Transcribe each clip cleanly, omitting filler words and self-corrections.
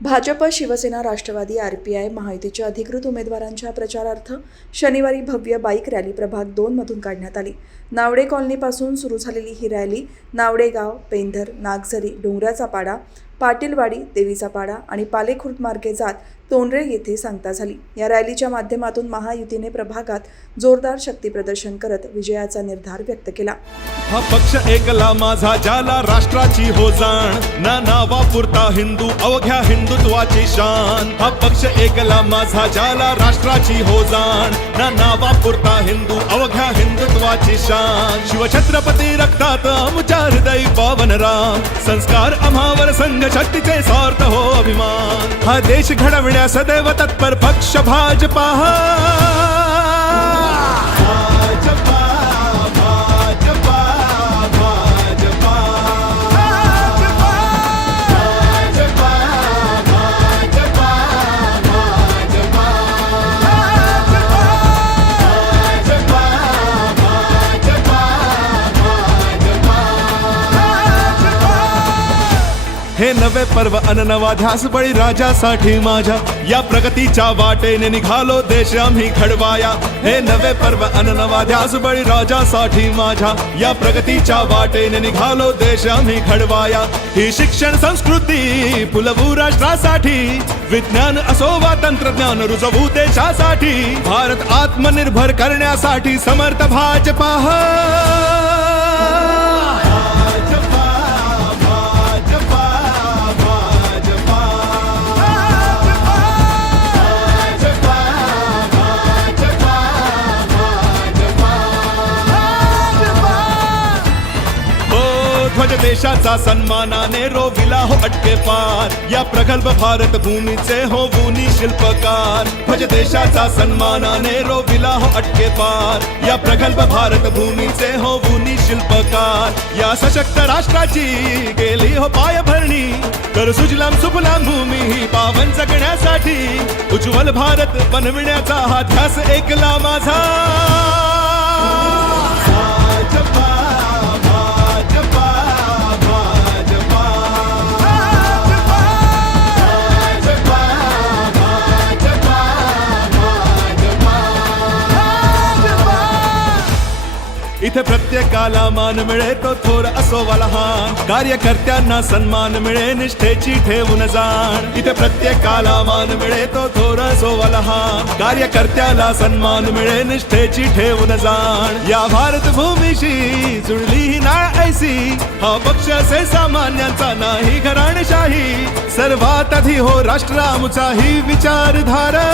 Bhajap, Shiv Sena, Rashtrawadi, RPI महायुतीच्या अधिकृत उमेदवारांच्या प्रचारार्थ शनिवारी भव्य बाईक रॅली प्रभाग 2 मधून काढण्यात आली। नावडे कॉलनीपासून सुरू झालेली ही रॅली नावडे गाव, पेंधर, नागझरी, डोंगराचा पाडा, पाटीलवाडी, देवीचा पाडा आणि पालेखुर्द मार्गे जात तोंडरे येथे सांगता झाली। या रॅलीच्या माध्यमातून महायुतीने प्रभागात जोरदार शक्ती प्रदर्शन करत विजयाचा निर्धार व्यक्त केला। हा पक्ष एकला माझा ज्याला राष्ट्राची हो जाण, ना नावापुरता हिंदू अवघ्या हिंदुत्वाची शान। हा पक्ष एकला माझा ज्याला राष्ट्राची हो जाण, ना नावापुरता हिंदू अवघ्या हिंदुत्वाची शान। शिवछत्रपती रक्तात आमच्या हृदय पावन राम, संस्कार आम्हावर संघ शक्तीचे सार्थ हो अभिमान। हा देश घडविण्या सदैव तत्पर पक्ष भाजपा। हे नवे पर्व अन नवा ध्यास बळी राजासाठी माझ्या, या प्रगतीच्या वाटेने निघालो देश आम्ही घडवाया। हे नवे पर्व अन नवा ध्यास बळी राजासाठी माझ्या, या प्रगतीच्या वाटेने निघालो देश आम्ही घडवाया। ही शिक्षण संस्कृती फुलवू राष्ट्रासाठी, विज्ञान असो वा तंत्रज्ञान रुजवू देशासाठी। भारत आत्मनिर्भर करण्यासाठी समर्थ भाजपा। ध्वज देशाचा सन्मानाने रोविला हो अटके पार, या प्रगल्भ भारत भूमीचे हो भूनी शिल्पकार। ध्वज देशाचा सन्मानाने रोविला हो अटके पार, या प्रगल्भ भारत भूमीचे हो भूनी शिल्पकार। या सशक्त राष्ट्राची गेली हो पायभरणी, तर सुजलाम सुफलाम भूमी ही पावन जगण्यासाठी। उज्ज्वल भारत बनविण्याचा हा ध्यास एकला माझा। इथे प्रत्येकाला मान मिळे तो थोर असो वा लहान, कार्यकर्त्यांना सन्मान मिळे निष्ठेची ठेवून जाण। इथे प्रत्येकाला मान मिळे तो थोर असो वा लहान, कार्यकर्त्याला सन्मान मिळे निष्ठेची ठेवून जाण। या भारत भूमीशी जुळली ही नाळ ऐसी, हा पक्ष असे सामान्यांचा नाही घराणेशाही। सर्वात आधी हो राष्ट्र आमचा ही विचारधारा।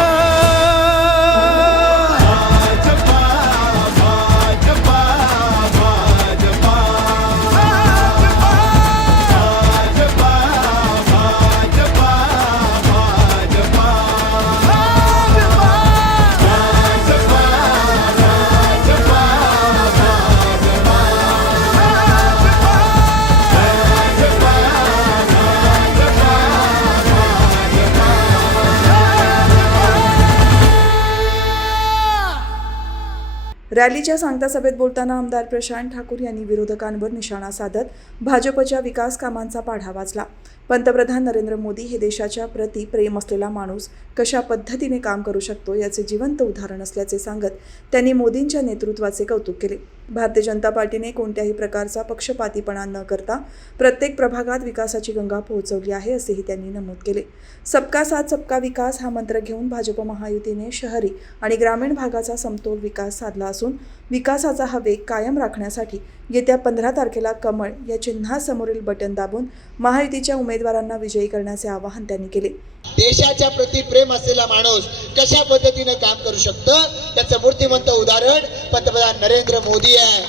रॅलीच्या सांगता सभेत बोलताना आमदार प्रशांत ठाकूर यांनी विरोधकांवर निशाणा साधत भाजपच्या विकास कामांचा पाढा वाचला। पंतप्रधान नरेंद्र मोदी हे देशाच्या प्रति प्रेम असलेला माणूस कशा पद्धतीने काम करू शकतो याचे जिवंत उदाहरण असल्याचे सांगत त्यांनी मोदींच्या नेतृत्वाचे कौतुक केले। भारतीय जनता पार्टीने कोणत्याही प्रकारचा पक्षपातीपणा न करता प्रत्येक प्रभागात विकासाची गंगा पोहोचवली आहे असेही त्यांनी नमूद केले। सबका साथ सबका विकास हा मंत्र घेऊन भाजप महायुतीने शहरी आणि ग्रामीण भागाचा समतोल विकास साधला असून विकासाचा हा वेग कायम राखण्यासाठी येत्या 15 तारखेला कमळ या चिन्हासमोरील बटन दाबून महायुतीच्या उमेदवारांना विजयी करण्याचे आवाहन त्यांनी केले। देशाच्या प्रति प्रेम असलेला माणूस कशा पद्धतीने काम करू शकतो त्याचं मूर्तिमंत उदाहरण पंतप्रधान नरेंद्र मोदी आहे।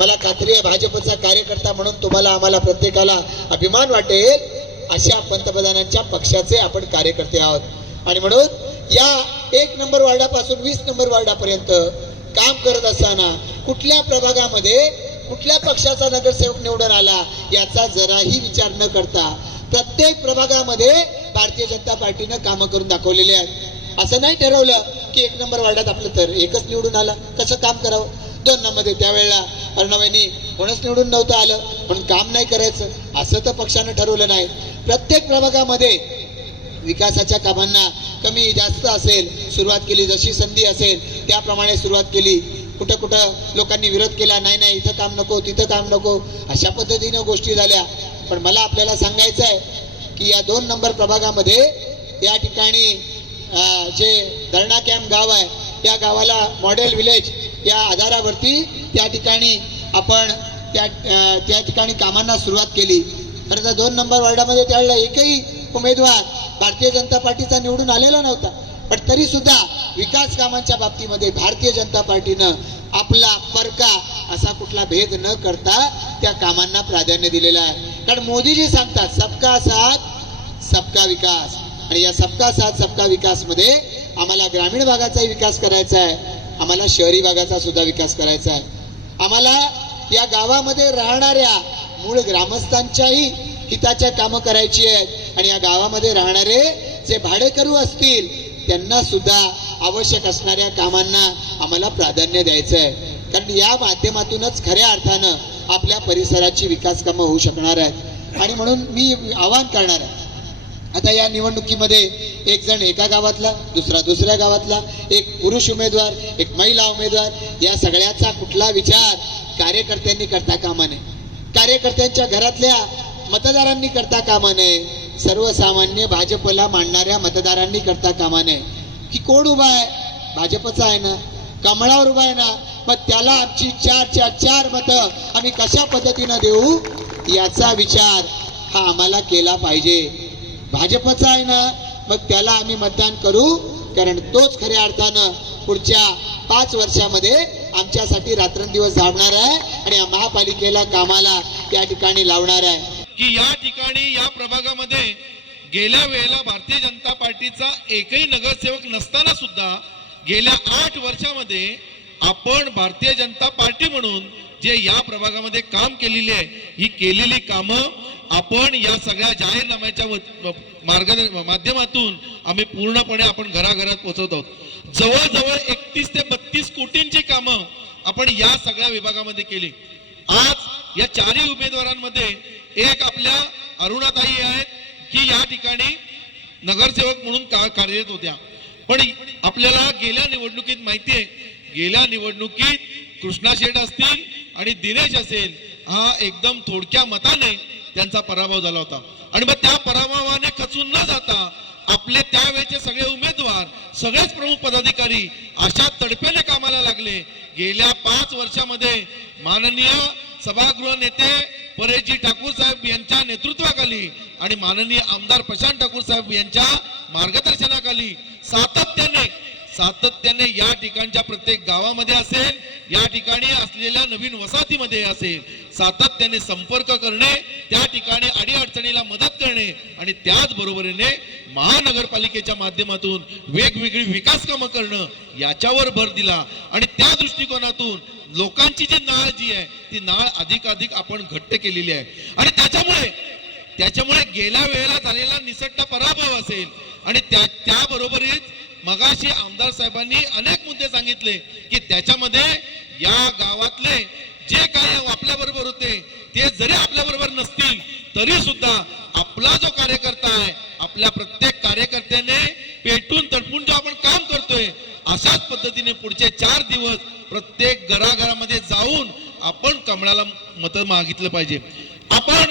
मला खात्री आहे भाजपचा कार्यकर्ता म्हणून तुम्हाला आम्हाला प्रत्येकाला अभिमान वाटेल, अशा पंतप्रधानांच्या पक्षाचे आपण कार्यकर्ते आहोत। आणि म्हणून या 1 नंबर वार्डापासून 20 नंबर वार्डापर्यंत काम करत असताना कुठल्या प्रभागामध्ये कुठल्या पक्षाचा नगरसेवक निवडून आला याचा जराही विचार न करता प्रत्येक प्रभागामध्ये भारतीय जनता पार्टीने काम करून दाखवलेले आहेत। असं नाही ठरवलं की 1 नंबर वार्डात आपलं तर एकच निवडून आला, कसं काम करावं। 2 नंबरमध्ये त्यावेळेला अर्णवांनी कोणच निवडून नव्हतं आलं म्हणून काम नाही करायचं असं तर पक्षाने ठरवलं नाही। प्रत्येक प्रभागामध्ये विकासाच्या कामांना कमी जास्त असेल सुरुवात केली, जशी संधी असेल त्याप्रमाणे सुरुवात केली. कुठं कुठं लोकांनी विरोध केला, नाही नाही इथं काम नको तिथं काम नको, अशा पद्धतीनं गोष्टी झाल्या. पण मला आपल्याला सांगायचं आहे की या 2 नंबर प्रभागामध्ये या ठिकाणी जे दर्णा कॅम्प गाव आहे त्या गावाला मॉडेल विलेज या आधारावरती त्या ठिकाणी आपण त्या ठिकाणी कामांना सुरुवात केली. खरं तर 2 नंबर वॉर्डामध्ये त्यावेळेला एकही उमेदवार भारतीय जनता पार्टीचा निवडून आलेला नव्हता. पण तरी सुद्धा विकास कामांच्या बाबतीमध्ये भारतीय जनता पार्टीनं आपला परका असा कुठला भेद न करता त्या कामांना प्राधान्य दिलेलं आहे. कारण मोदीजी सांगतात सबका साथ सबका विकास, आणि या सबका साथ सबका विकास मध्ये आम्हाला ग्रामीण भागाचाही विकास करायचा आहे, आम्हाला शहरी भागाचा सुद्धा विकास करायचा आहे. आम्हाला या गावामध्ये राहणाऱ्या मूळ ग्रामस्थांच्याही हिताच्या कामं करायची आहेत आणि या गावामध्ये राहणारे जे भाडेकरू असतील त्यांना सुद्धा आवश्यक असणाऱ्या कामांना आम्हाला प्राधान्य द्यायचं आहे. कारण या माध्यमातूनच खऱ्या अर्थानं आपल्या परिसराची विकास कामं होऊ शकणार आहेत. आणि म्हणून मी आवाहन करणार आहे, आता या निवडणुकीमध्ये एक जण एका गावातला, दुसरा दुसऱ्या गावातला, एक पुरुष उमेदवार, एक महिला उमेदवार, या सगळ्याचा कुठला विचार कार्यकर्त्यांनी करता कामा नये, कार्यकर्त्यांच्या घरातल्या मतदारांनी करता कामा नये, सर्वसामान्य भाजपला मांडणाऱ्या मतदारांनी करता कामा नये. की कोण उभा आहे? भाजपचा आहे ना, कमळावर उभा आहे ना, मग त्याला आमची 4 मतं आम्ही कशा पद्धतीनं देऊ याचा विचार हा आम्हाला केला पाहिजे. भाजपचा आहे ना, मग त्याला आम्ही मतदान करू, कारण तोच खऱ्या अर्थानं पुढच्या 5 वर्षामध्ये आमच्यासाठी रात्रंदिवस धावणार आहे आणि महापालिकेला कामाला या ठिकाणी लावणार आहे. की या ठिकाणी या प्रभागामध्ये गेल्या वेळेला भारतीय जनता पार्टीचा एकही नगरसेवक नसताना सुद्धा गेल्या 8 वर्षामध्ये आपण भारतीय जनता पार्टी म्हणून जे या प्रभागामध्ये काम केलेली आहे, ही केलेली कामं आपण या सगळ्या जाहीरनाम्याच्या माध्यमातून आम्ही पूर्णपणे आपण घराघरात पोहोचवत आहोत. जवळजवळ 31 ते 32 कोटींची कामं आपण या सगळ्या विभागामध्ये केली. आज या 4 उमेदवारांमध्ये एक आपल्या अरुणाताई आहेत की या ठिकाणी नगरसेवक म्हणून कार्यरत होत्या. पण आपल्याला गेल्या निवडणुकीत माहिती आहे, गेल्या निवडणुकीत कृष्णा शेठ असतील आणि दिनेश असेल, हा एकदम थोडक्या मताने त्यांचा पराभव झाला होता. आणि मग त्या पराभवाने खचून न जाता आपले त्यावेळेचे सगळे उमेदवार, सगळेच प्रमुख पदाधिकारी अशा तडप्याने कामाला लागले. गेल्या 5 वर्षामध्ये माननीय सभागृह नेते परेशजी ठाकूर साहेब यांच्या नेतृत्वाखाली आणि माननीय आमदार प्रशांत ठाकूर साहेब यांच्या मार्गदर्शनाखाली सातत्याने या ठिकाणच्या प्रत्येक गावामध्ये असेल, या ठिकाणी असलेल्या नवीन वसाहतीमध्ये असेल, सातत्याने संपर्क करणे, त्या ठिकाणी अडीअडचणीला मदत करणे आणि त्याच बरोबरीने महानगरपालिकेच्या माध्यमातून वेगवेगळी विकास कामं करणं याच्यावर भर दिला. आणि त्या दृष्टिकोनातून लोकांची जी नाळ जी आहे ती नाळ अधिकाधिक आपण घट्ट केलेली आहे. आणि त्याच्यामुळे गेल्या वेळेला झालेला निसटता पराभव असेल आणि त्याबरोबरच मगाशी आमदार साहेबांनी अनेक मुद्दे सांगितले की त्याच्यामध्ये या गावातले जे काही आपल्या बरोबर होते ते जरी आपल्या बरोबर नसतील तरी सुद्धा आपला जो कार्यकर्ता आहे, आपल्या प्रत्येक कार्यकर्त्याने पेटून तडपून जो आपण काम करतोय, अशाच पद्धतीने पुढचे 4 दिवस प्रत्येक घराघरामध्ये जाऊन आपण कमळाला मतं मागितलं पाहिजे. आपण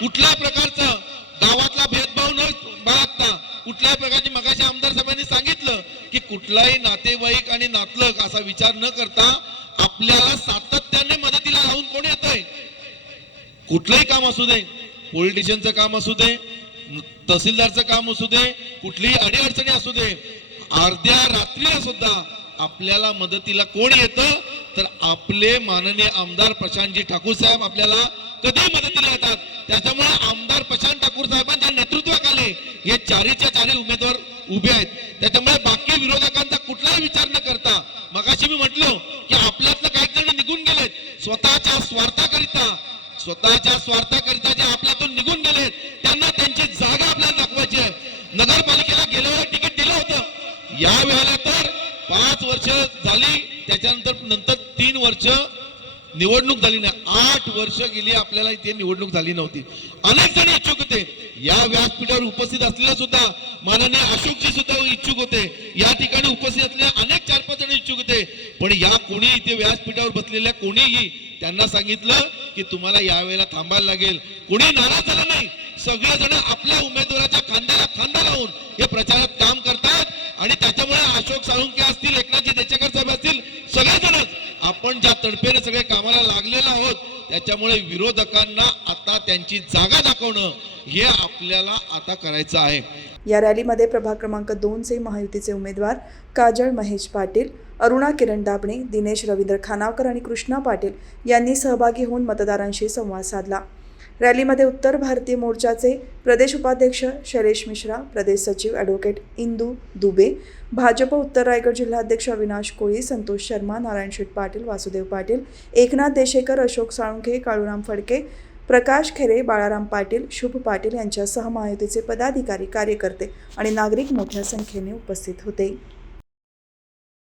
कुठल्या प्रकारचं गावातला भेदभाव न बाळगता, कुठल्याही प्रकारची, मगाशी आमदार साहेबांनी सांगितलं की कुठलाही नातेवाईक आणि नातलग असा विचार न करता आपल्याला सातत्याने मदतीला राहून कोण येतंय, कुठलंही काम असू दे, पॉलिटिशियनचं काम असू दे, तहसीलदारचं काम असू दे, कुठलीही अडीअडचणी असू दे, अर्ध्या रात्रीला सुद्धा आपल्याला मदतीला कोण येतं तर आपले माननीय आमदार प्रशांतजी ठाकूर साहेब आपल्याला कधी मदतीला येतात. त्याच्यामुळे आमदार प्रशांत ठाकूर साहेबांच्या नेतृत्वाखाली हे 4च्या 4 उमेदवार उभे आहेत. त्याच्यामुळे बाकी विरोधकांचा कुठलाही विचार न करता, मगाशी मी म्हटलो की आपल्यातलं काही जण निघून गेलेत स्वतःच्या स्वार्थाकरिता जे आपल्यातून निघून गेलेत, त्यांना त्यांची जागा आपल्याला दाखवायची आहे. नगरपालिकेला गेल्या वेळेला तिकीट दिलं होतं, या वेळेला तर 5 वर्ष झाली, त्याच्यानंतर 3 वर्ष निवडणूक झाली नाही. 8 वर्ष गेली आपल्याला इथे निवडणूक झाली नव्हती. अनेक जण इच्छुक होते. या व्यासपीठावर उपस्थित असलेल्या सुद्धा माननीय अशोकजी सुद्धा इच्छुक होते. या ठिकाणी उपस्थित असलेले अनेक 4-5 जण इच्छुक होते. पण या कोणी इथे व्यासपीठावर बसलेल्या कोणीही त्यांना सांगितलं की तुम्हाला यावेळेला थांबायला लागेल. कोणी नाराज झालं नाही. सगळेजण आपल्या उमेदवाराच्या खांद्याला खांदा लावून हे प्रचारात काम करतात. आणि त्याच्यामुळे अशोक साळुंखे असतील, एकनाथजी देशेकर साहेब असतील, सगळेजणच आपण ज्या तडफेने सगळे कामाला लागलेलो आहोत, त्याच्यामुळे विरोधकांना आता त्यांची जागा दाखवणं हे आपल्याला आता करायचं आहे. या रॅलीमध्ये प्रभाग क्रमांक 2चे महायुतीचे उमेदवार काजळ महेश पाटील, अरुणा किरण दाबणे, दिनेश रवींद्र खानावकर आणि कृष्णा पाटील यांनी सहभागी होऊन मतदारांशी संवाद साधला. रॅलीमध्ये उत्तर भारतीय मोर्चाचे प्रदेश उपाध्यक्ष शैलेश मिश्रा, प्रदेश सचिव ॲडव्होकेट इंदू दुबे, भाजप उत्तर रायगड जिल्हाध्यक्ष अविनाश कोळी, संतोष शर्मा, नारायण शेठ पाटील, वासुदेव पाटील, एकनाथ देशेकर, अशोक साळुंखे, काळूराम फडके, प्रकाश खेरे, बाळाराम पाटील, शुभ पाटील यांच्यासह महायुतीचे पदाधिकारी, कार्यकर्ते आणि नागरिक मोठ्या संख्येने उपस्थित होते.